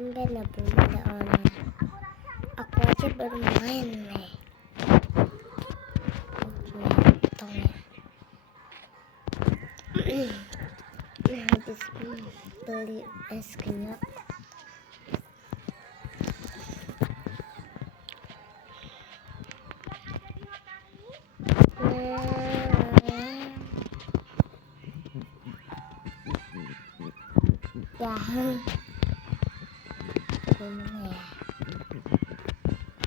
tumben belum ada orang. Aku aja baru main nih. Tong ya. Habis beli es kenyal. Ya, gimana ya?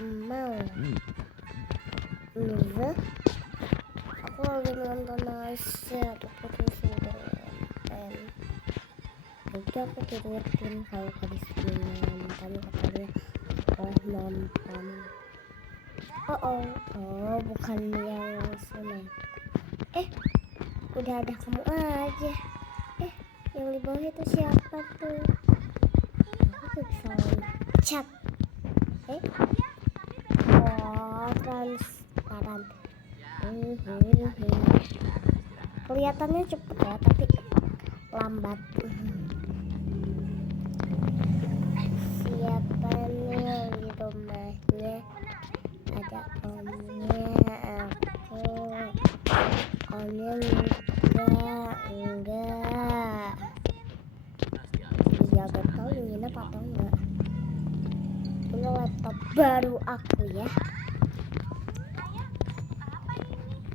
Mau Luza, aku lagi nonton Asia tapi sudah nanti aku titipin kalau habis nonton katanya aku nonton. Bukan yang sana. Udah ada kamu aja. Yang di bawah itu siapa tuh? Aku bisa chat. Transparan. Kelihatannya cepet ya, tapi lambat. Siapa nih yang di rumahnya? Ada omnya, aku. Omnya enggak. Dia gak tahu yang nginep atau enggak. Ini laptop baru aku ya.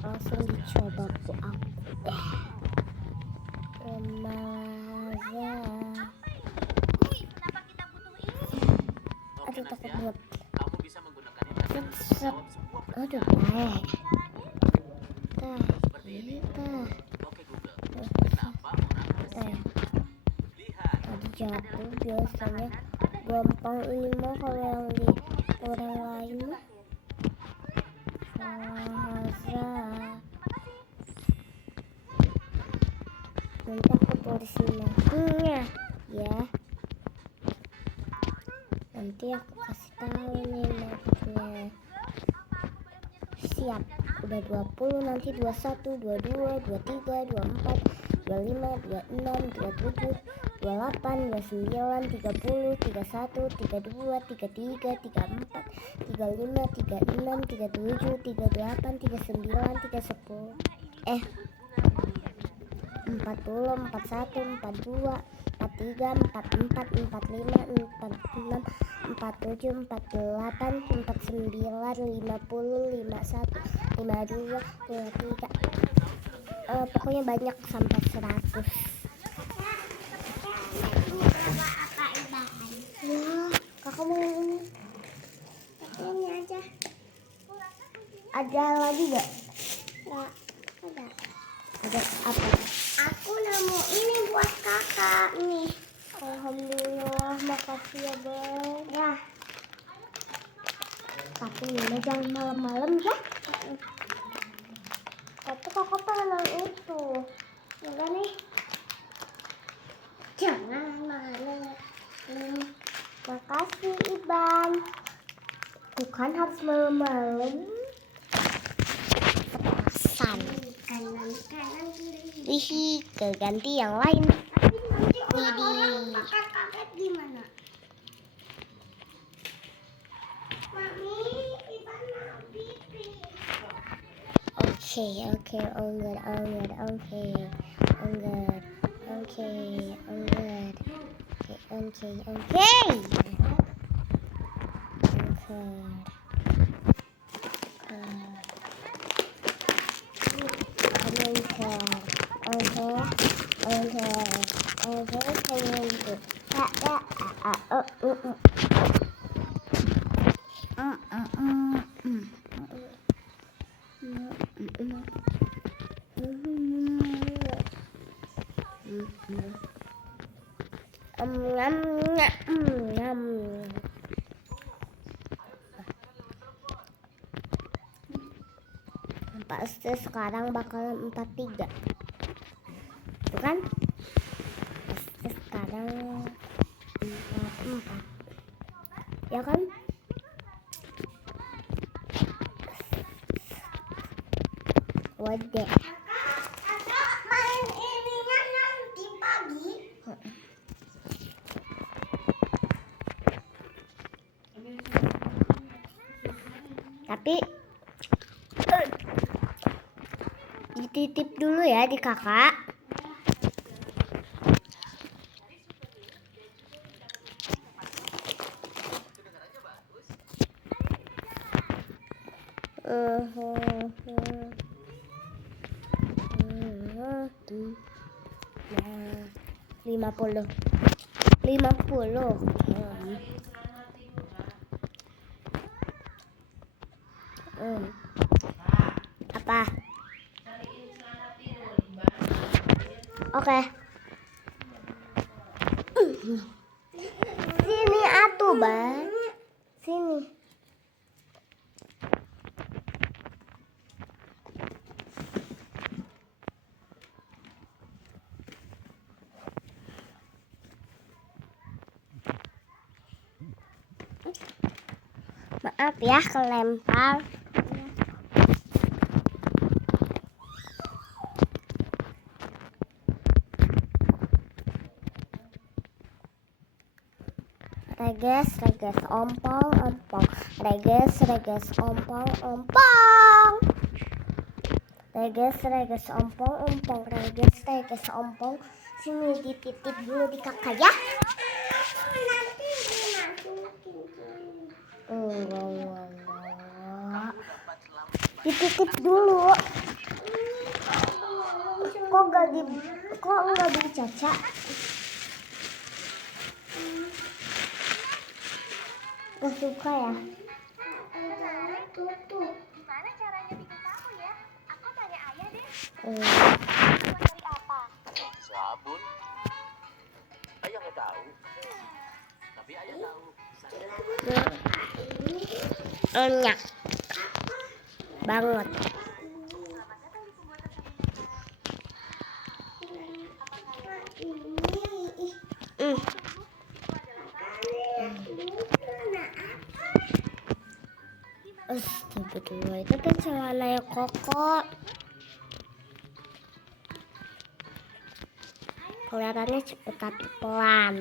Langsung dicoba aku Maza. Aduh, takut banget. Aduh, baik. Tadi jatuh biasanya gampang ini mah kalau yang di orang lain mah. Nanti aku tulisin namanya ya. Nanti aku kasih tahu nih mapnya. Siap. Udah 20, nanti 21, 22, 23, 24, 25, 26, 27, 28, 29, 30, 31, 32, 33, 34, 35, 36, 37, 38, 39, 30. 40, 41, 42, 43, 44, 45, 46, 47, 48, 49, 50, 51, 52, 53. Pokoknya banyak sampai 100. Kakak mau ini aja. Ada lagi gak? Nggak ada. Ada apa? Aku nemu ini buat kakak nih. Alhamdulillah, makasih ya bang. Ya. Tapi ini jangan malam-malam ya. Tapi kakak pengen itu. Enggak nih. Jangan malam. Makasih Iban. Bukan harus malam-malam. Petasan. Kanan kiri. Keganti yang lain. Widih. Kaget gimana? Mami, Iban mau pipi. Oke, all good. Pasti sekarang bakalan 43. Tuh kan? Pasti sekarang 44. Ya kan? Wadah. Main ininya nanti pagi. Tapi dititip dulu ya di kakak. Nah, 50. Apa? Oke. Sini atuh, Bang. Sini. Maaf ya kelempar. Reges ompong. Reges ompong. Reges ompong. Sini dititip dulu di kakak ya. Enggak. Dititip dulu. Kok enggak dicaca? Gak suka ya? Gimana caranya bikin tahu ya? Aku tanya ayah deh. Dari apa? Sabun. Ayah nggak tahu. Tapi ayah tahu. Enak banget. Selamat datang di pembuatan sabun. Astagfirullah, itu kan celananya Koko. Kelihatannya cepet tapi pelan.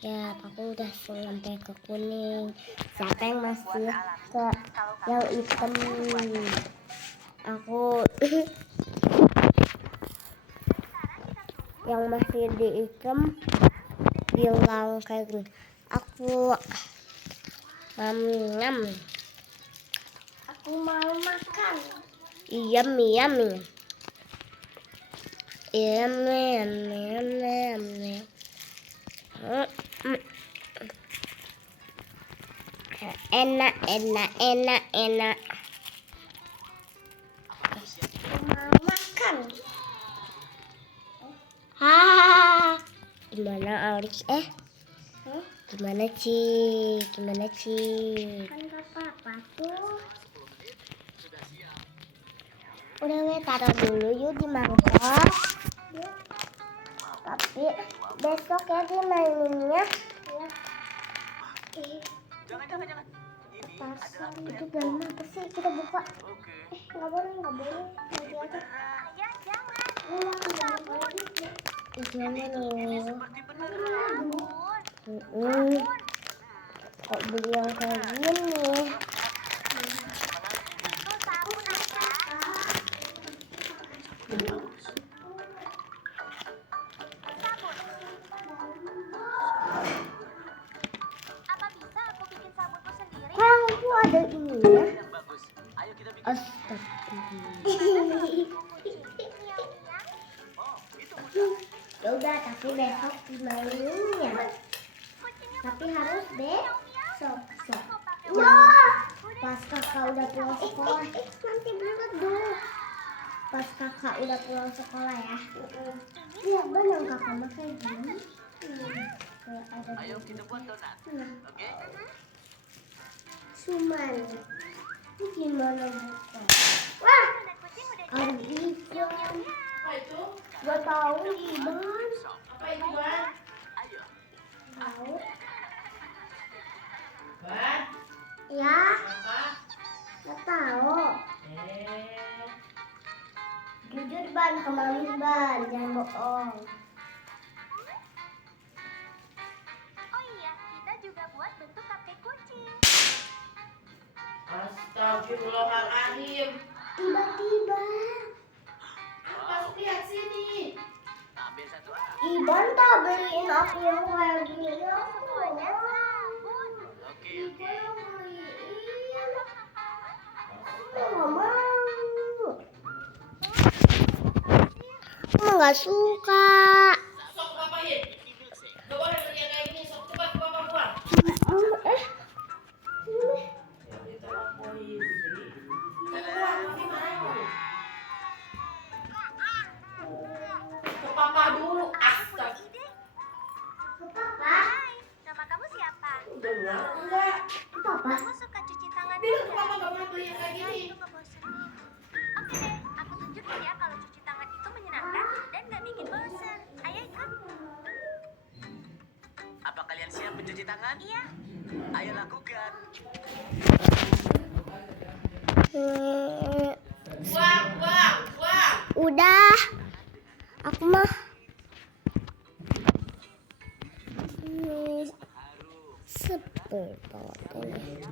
Ya, aku udah sampai ke kuning. Siapa yang masih ke yang hitam? Aku yang masih di hitam bilang kayak gini. Aku Aku mau makan. Yummy. Enak. Mau makan. Gimana Auris? Gimana Ci? Kan gak apa-apa tuh. Udah taruh dulu yuk di mangkok. Tapi besok ya dimaininnya. Jangan. Pasang itu dalam apa sih? Kita buka. Nggak boleh. Nanti aja. Ayah jangan. Jangan loh. Seperti beneran. Kok beli yang kayak gini? Itu sabun ayah. Apa bisa aku bikin sabunku sendiri? Kok aku ada ininya? Yang bagus. Ayo kita bikin. Astagfirullah. Oh, itu mudah. Ya udah, tapi besok dimaininnya. Tapi harus besok. Wah, pas kakak udah pulang sekolah. Nanti dulu. Pas kakak udah pulang sekolah ya. Lihat benang kakak makan gini. Kayak ada Ayo kita buat donat. Oke? Suman. Ini gimana buka? Wah, ada ikan. Gak tahu Iban. Apa itu, Ban? Ayo. Tahu? Ban? Ya, Apa? gak tahu. Eh, Jujur Ban, ke Mami Ban, jangan bohong. Oh iya, kita juga buat bentuk kakek kucing. Astagfirullahaladzim. Tiba-tiba Pas lihat sini. Ambil satu ah. Iban tak beliin aku yang kayak gini. Semuanya sabun. Oke, Ibu oke. yang beliin. Aku nggak mau. Aku nggak suka. Sok papain. Gak boleh beli yang kayak gini. Sok cepat papa buang. Ya ditolak polisi. Buang gimana kamu? Ke papa dulu. Astaga. Ide. Papa, Hai, nama kamu siapa? Dengar enggak? papa. Kamu suka cuci tangan Bilang ke tidak? papa gak boleh beli yang kayak gini. Itu ngebosenin. Oke deh, aku tunjukin ya kalau cuci tangan itu menyenangkan dan gak bikin bosan. Ayo ikut. Apa kalian siap mencuci tangan? Iya. Ayo lakukan. Buang, buang, buang. Udah. Aku mah. Seperti ini.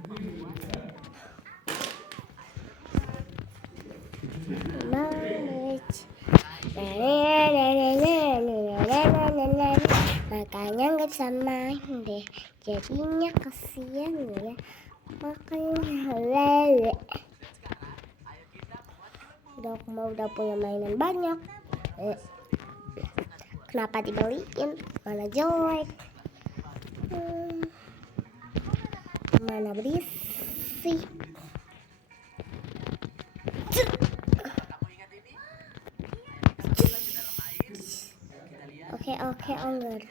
Makanya nggak sama deh, jadinya kasihan ya. Makanya lele. Udah punya mainan banyak. Kenapa dibeliin? Mana jelek? Mana berisik? Oke, anggar.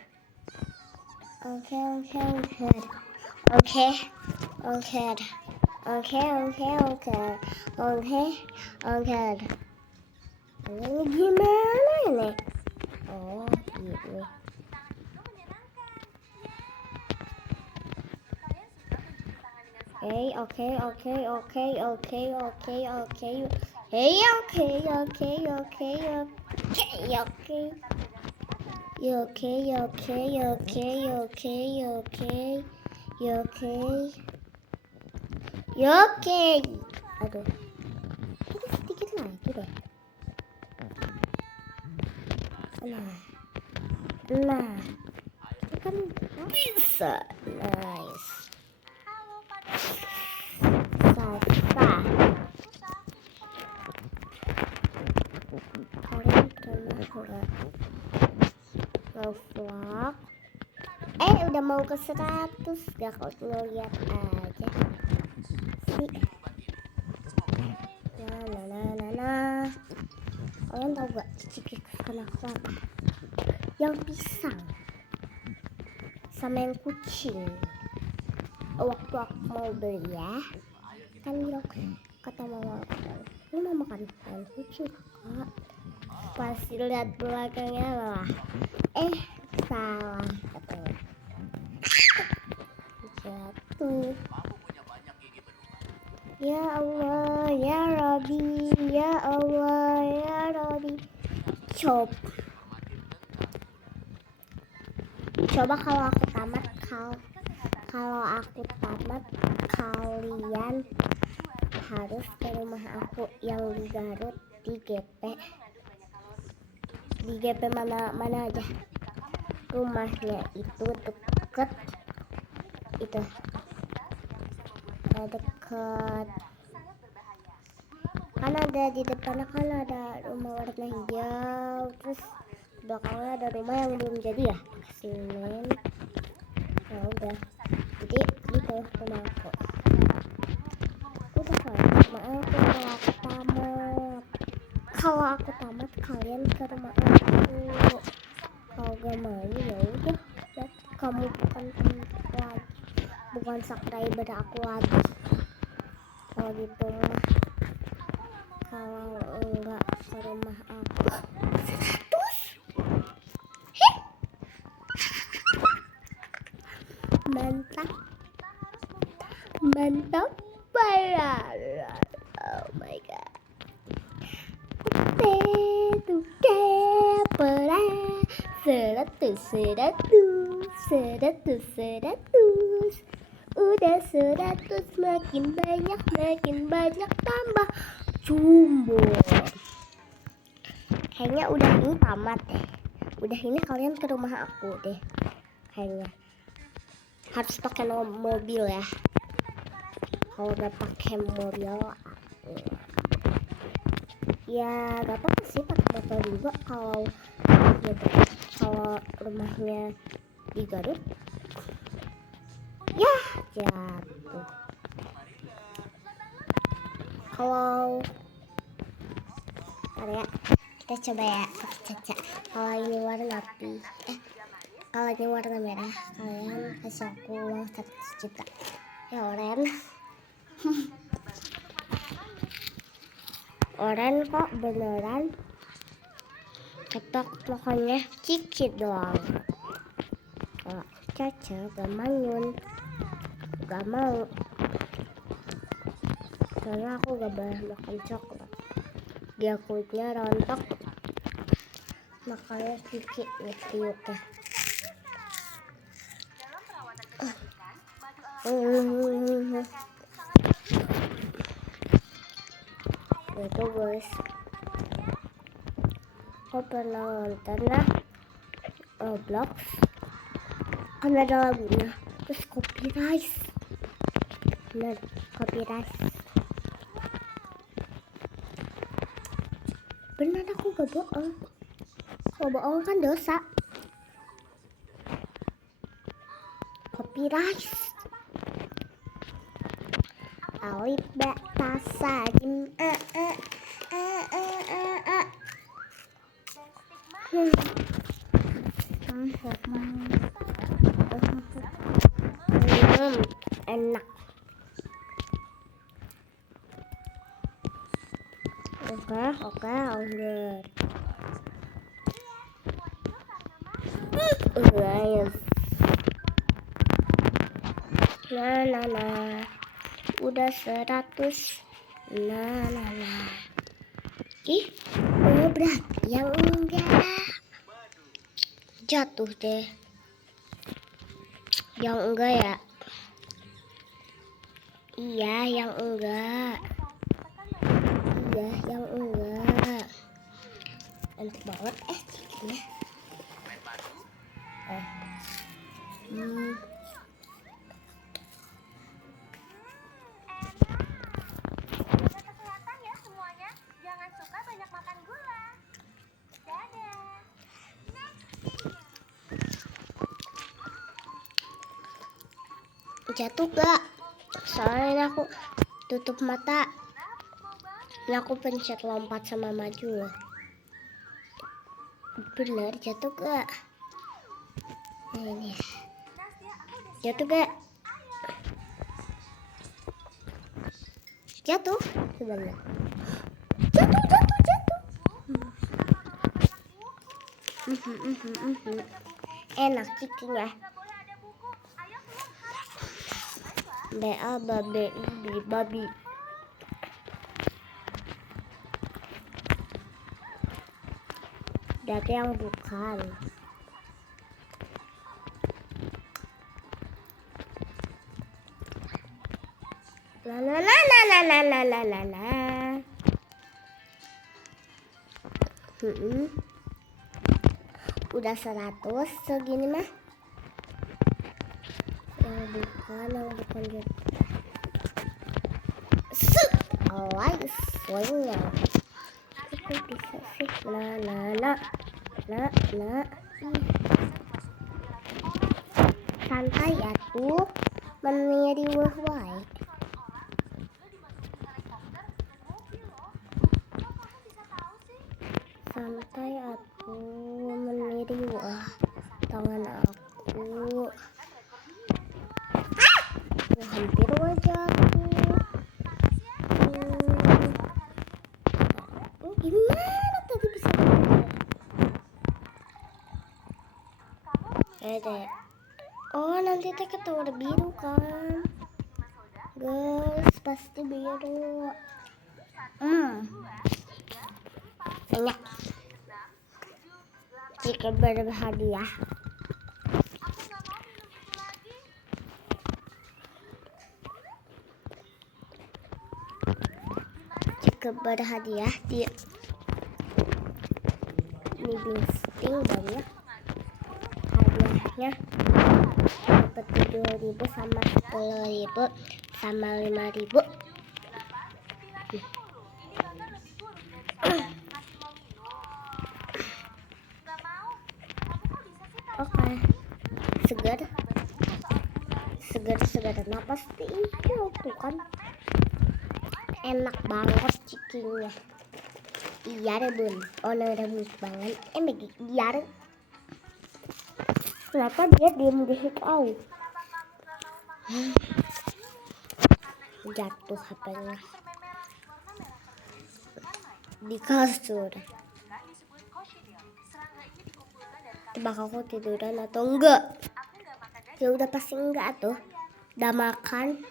Oke. Ini gimana nih? Oh, gitu. Hey, oke. Aduh. Ini sedikit lagi deh. Nah. Itu kan bisa. Nice. Halo pada Sasa. Kalian pernah nge-vlog? Udah mau ke 100. Gak kau ngeliat aja sih. Nah. Kalian tahu gak cici kesukaan aku apa? Yang pisang sama yang kucing. Waktu aku mau beli ya, kan bilang kata mama aku, lu mau makan yang kucing kakak. Pas lihat belakangnya lah, salah katanya. Jatuh. Ya Allah, ya Rabbi, ya Allah, ya Rabbi. Coba kalau aku tamat, kalian harus ke rumah aku yang di Garut, di GP mana aja. Rumahnya itu deket itu. Deket kan ada di depannya kan ada rumah warna hijau, terus belakangnya ada rumah yang belum jadi ya, semen. Ya udah, jadi gitu rumah aku. Udah kan rumah aku kalau aku tamat kalian ke rumah aku. Kalau gak mau ya udah, kamu bukan subscriber aku lagi. Kalau gitu mah, kalau enggak ke rumah aku 100. Mantap parah. Oh my god. Seratus. Udah 100, makin banyak tambah jumbo. Kayaknya udah ini tamat deh. Udah ini kalian ke rumah aku deh. Kayaknya harus pakai mobil ya. Kalau udah pakai mobil ya gak apa-apa sih pakai motor juga kalau rumahnya di Garut. Ya jatuh. Kalau ya kita coba ya pakai caca. Kalau ini warna kalau ini warna merah, kalian kasih aku uang 100 juta ya Oren. Oren kok beneran ketok pokoknya cicit doang. Kalau caca gak manyun, gak mau karena aku gak boleh makan coklat, dia kulitnya rontok, makanya Kiki tiupnya. Itu guys, aku pernah nonton lah Roblox, kan ada lagunya, terus copyright, bener copyright. Bener aku gak bohong, kalau bohong kan dosa. Copyright. Alif ba ta sa jim enak. Oke, udah. Yes. Nah. Udah 100. Nah. Ih, berarti yang enggak. Jatuh deh. Yang enggak ya? Iya, yang enggak. Iya, yang enggak. Enak banget cikinya. Jaga kesehatan ya semuanya. Jangan suka banyak makan gula. Dadah. Jatuh gak? Soalnya aku tutup mata. Ini aku pencet lompat sama maju loh. Bener jatuh gak? Nah, ini jatuh gak? Jatuh sebenarnya. Jatuh. Enak cikinya. Babi. Data yang bukan. La. Udah 100 segini mah. Yang bukan gitu. Soalnya itu bisa sih. Nah. Santai ya tuh, meniri wae. Santai aku meniri tangan aku. Hampir wajahku. Gimana tadi bisa deh. Oh nanti teh ketawar biru kan guys, pasti biru. Enak jika berhadiah. berhadiah di Bingsting baru ya. Hadiahnya dapat 7.000 sama 10.000 sama 5.000. Oke, segar napas itu tuh kan enak banget cikinya. Iya deh bun, rebus banget. Iya deh. Kenapa dia diem di situ? Jatuh HP-nya di kasur. Tebak aku tiduran atau enggak? Ya udah pasti enggak tuh. Udah makan.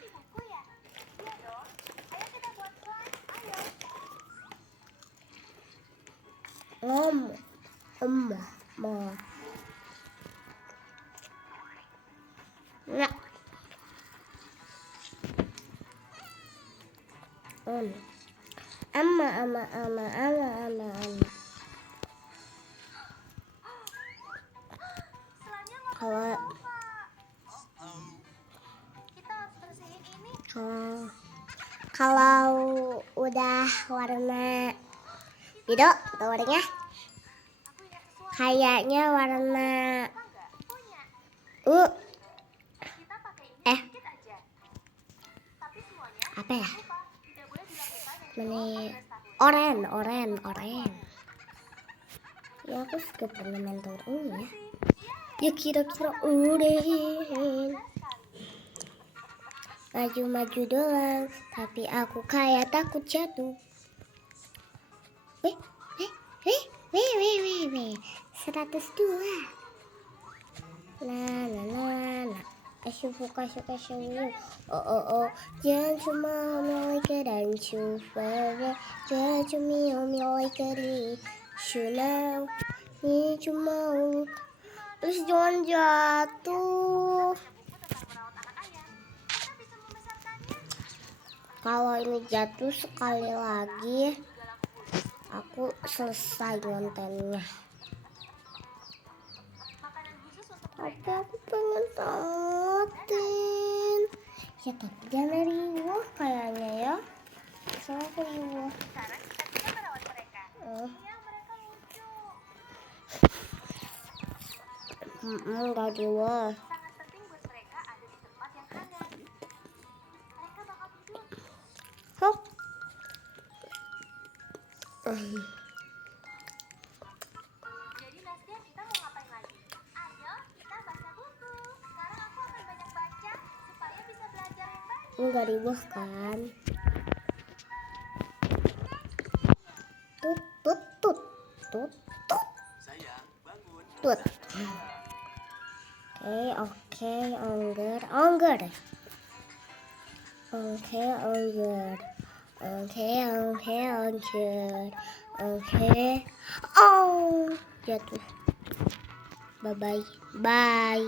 Mau. Nah. Ama. Kalau udah warna biru tuh warnanya kayaknya warna apa ya? Oren. Ya aku suka pernah nonton ini ya. Ya kira-kira oren. Maju doang, tapi aku kayak takut jatuh. 102. Nah. Kasih. Oh. Jangan cuma memiliki dan coba. Jangan cuma memiliki di sunau. Ini cuma terus jangan jatuh. Kalau ini jatuh sekali lagi, aku selesai nontonnya. Tapi aku pengen tamatin. Ya tapi jangan riuh kayaknya ya. Soalnya aku riuh. Enggak riuh. Jadi Nastia, kita mau ngapain lagi? Ayo kita baca buku. Sekarang aku akan banyak baca supaya bisa belajar yang banyak. Enggak riuh kan? Tut. Sayang, bangun. Tut. Oke, ongger. Oke. Oh, jatuh. Bye.